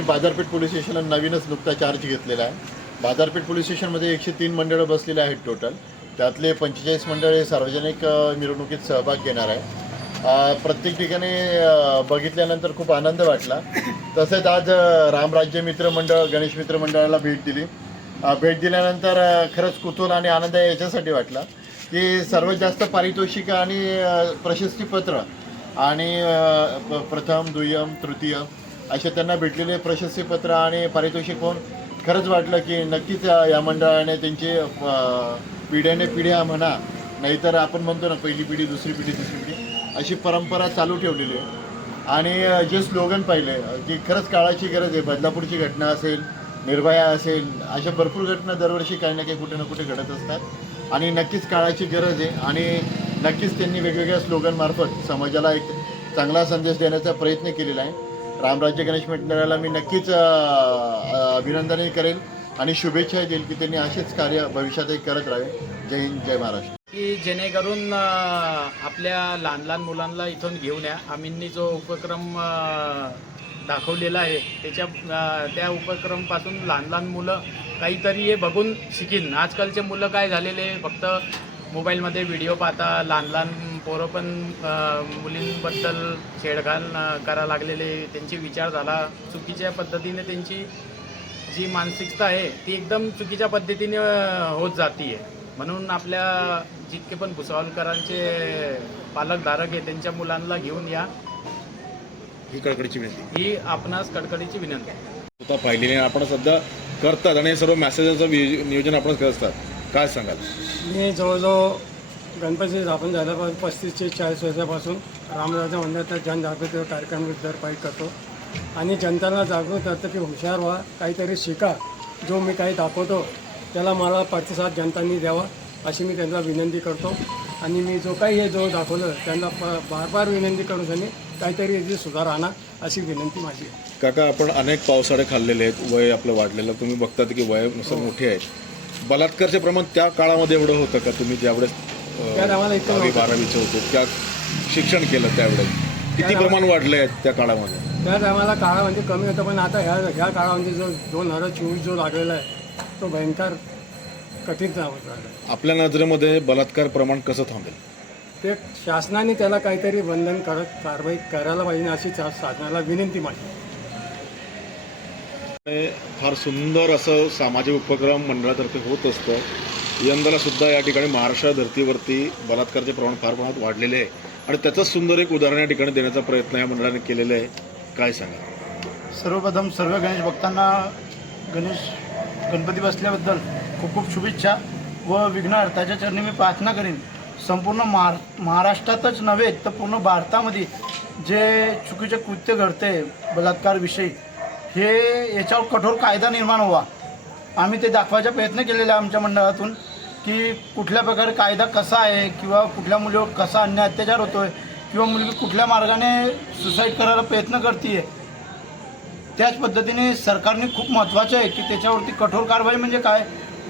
मी बाजारपेठ पोलीस स्टेशनला नवीनच नुकता चार्ज घेतलेला आहे. बाजारपेठ पोलीस स्टेशनमध्ये एकशे तीन मंडळं बसलेली आहेत टोटल त्यातले पंचेचाळीस मंडळे सार्वजनिक मिरवणुकीत सहभाग घेणार आहे प्रत्येक ठिकाणी बघितल्यानंतर खूप आनंद वाटला. तसेच आज रामराज्य मित्र मंडळ गणेश मित्र मंडळाला भेट दिली. भेट दिल्यानंतर खरंच कुतूहल आणि आनंद याच्यासाठी वाटला की सर्वात जास्त पारितोषिक आणि प्रशस्तीपत्र आणि प्रथम दुय्यम तृतीय असे त्यांना भेटलेले प्रशस्तीपत्र आणि पारितोषिक पाहून खरंच वाटलं की नक्कीच या मंडळाने त्यांची पिढ्याने पिढ्या म्हणा नाहीतर आपण म्हणतो ना पहिली पिढी दुसरी पिढी तिसरी पिढी अशी परंपरा चालू ठेवलेली आहे. आणि जे स्लोगन पाहिले की खरंच काळाची गरज आहे बदलापूरची घटना असेल निर्भया असेल अशा भरपूर घटना दरवर्षी काही ना काही कुठे ना कुठे घडत असतात. आणि नक्कीच काळाची गरज आहे आणि नक्कीच त्यांनी वेगवेगळ्या स्लोगनमार्फत समाजाला एक चांगला संदेश देण्याचा प्रयत्न केलेला आहे. रामराज्य गणेश मंडळाला मी नक्कीच अभिनंदनही करेल आणि शुभेच्छा देईल की त्यांनी असेच कार्य भविष्यातही करत राहावे. जय हिंद जय महाराष्ट्र. की जेणेकरून आपल्या लहान लहान मुलांना इथून घेऊन या. आम्हींनी जो उपक्रम दाखवलेला आहे त्याच्या त्या उपक्रमपासून लहान लहान मुलं काहीतरी हे बघून शिकीन. आजकालचे मुलं काय झालेले फक्त मोबाईलमध्ये व्हिडिओ पाहता लहान लहान पोरं पण मुलींबद्दल छेडखान अ, करा लागलेले त्यांचे विचार झाला. चुकीच्या पद्धतीने त्यांची जी मानसिकता आहे ती एकदम चुकीच्या पद्धतीने होत जाते म्हणून आपल्या जितके पण भुसावळकरांचे पालक धारक आहे त्यांच्या मुलांना घेऊन या. ही कळकळीची विनंती. ही आपणास कडकडीची विनंती स्वतः पाहिलेली आहे. आपण सध्या करतात आणि हे सर्व मेसेजचं नियोजन आपणच करत असतात. काय सांगाल? मी जवळजवळ गणपती स्थापन झाल्यापासून पस्तीस ते चाळीस वर्षापासून रामराजा मंदिराचा जनजागृती कार्यक्रम दरपाई करतो. आणि जनताला जागृत करतो की हुशार व्हा काहीतरी शिका. जो मी काही दाखवतो त्याला मला प्रतिसाद जनतांनी द्यावा अशी मी त्यांना विनंती करतो. आणि मी जो काही हे जो दाखवलं त्यांना प बार बार विनंती करून त्यांनी काहीतरी याची सुधार आणा अशी विनंती माझी आहे. काका आपण अनेक पावसाळे खाल्लेले आहेत वय आपलं वाढलेलं तुम्ही बघतात की वयानुसार मोठे आहेत. बलात्कारचे प्रमाण त्या काळामध्ये एवढं होतं का? तुम्ही ज्यावेळेस दहावी. बारावीचे होते त्या शिक्षण केलं त्यावेळेस. किती प्रमाण वाढले आहेत त्या काळामध्ये? त्या टायमाला काळामध्ये कमी होतं पण आता ह्या ह्या काळामध्ये जो दोन हजार चोवीस जो लागलेला आहे तो भयंकर कठीण होत राहिला आपल्या नजरेमध्ये बलात्कार प्रमाण कसं थांबेल? ते शासनाने त्याला काहीतरी बंधन करत कारवाई करायला पाहिजे अशी शासनाला विनंती माझी. फार सुंदर असं सामाजिक उपक्रम मंडळातर्फे होत असतं. यंदाला सुद्धा या ठिकाणी महाराष्ट्र धर्तीवरती बलात्काराचे प्रमाण फार प्रमाणात वाढलेले आहे. आणि त्याचं सुंदर एक उदाहरण या ठिकाणी देण्याचा प्रयत्न या मंडळाने केलेला आहे. काय सांगा? सर्वप्रथम सर्व गणेश भक्तांना गणेश गणपती बसल्याबद्दल खूप खूप शुभेच्छा व विघ्नहर्ताच्या चरणी मी प्रार्थना करीन. संपूर्ण महार महाराष्ट्रातच नव्हे तर पूर्ण भारतामध्ये जे चुकीचे कृत्य घडते बलात्कारविषयी हे याच्यावर कठोर कायदा निर्माण व्हावा. आम्ही ते दाखवायचा प्रयत्न केलेला आहे आमच्या मंडळातून की कुठल्या प्रकारे कायदा कसा आहे किंवा कुठल्या मुलीवर कसा अन्याय अत्याचार होतोय किंवा मुलगी कुठल्या मार्गाने सुसाईड करायला प्रयत्न करते त्याच पद्धतीने सरकारने खूप महत्त्वाचं आहे की त्याच्यावरती कठोर कारवाई म्हणजे काय?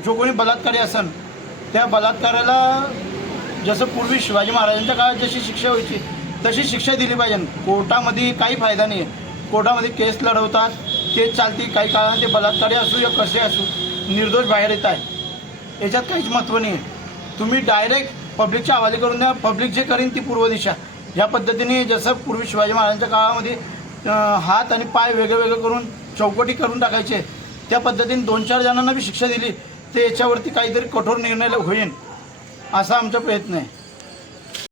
जो कोणी बलात्कारी असन त्या बलात्काराला जसं पूर्वी शिवाजी महाराजांच्या काळात जशी शिक्षा व्हायची तशी शिक्षा दिली पाहिजे. कोर्टामध्ये काही फायदा नाही आहे कोर्टामध्ये केस लढवतात तेच चालते काही काळाने ते बलात्कारी असू या कसे असू निर्दोष बाहेर येत आहे याच्यात काहीच महत्त्व नाही आहे. तुम्ही डायरेक्ट पब्लिकच्या हवाले करून द्या पब्लिक जे करीन ती पूर्व दिशा. या पद्धतीने जसं पूर्वी शिवाजी महाराजांच्या काळामध्ये हात आणि पाय वेगळे वेगळे करून चौकटी करून टाकायचे त्या पद्धतीने दोन चार जणांना बी शिक्षा दिली तर याच्यावरती काहीतरी कठोर निर्णय होईल असा आमचा प्रयत्न आहे.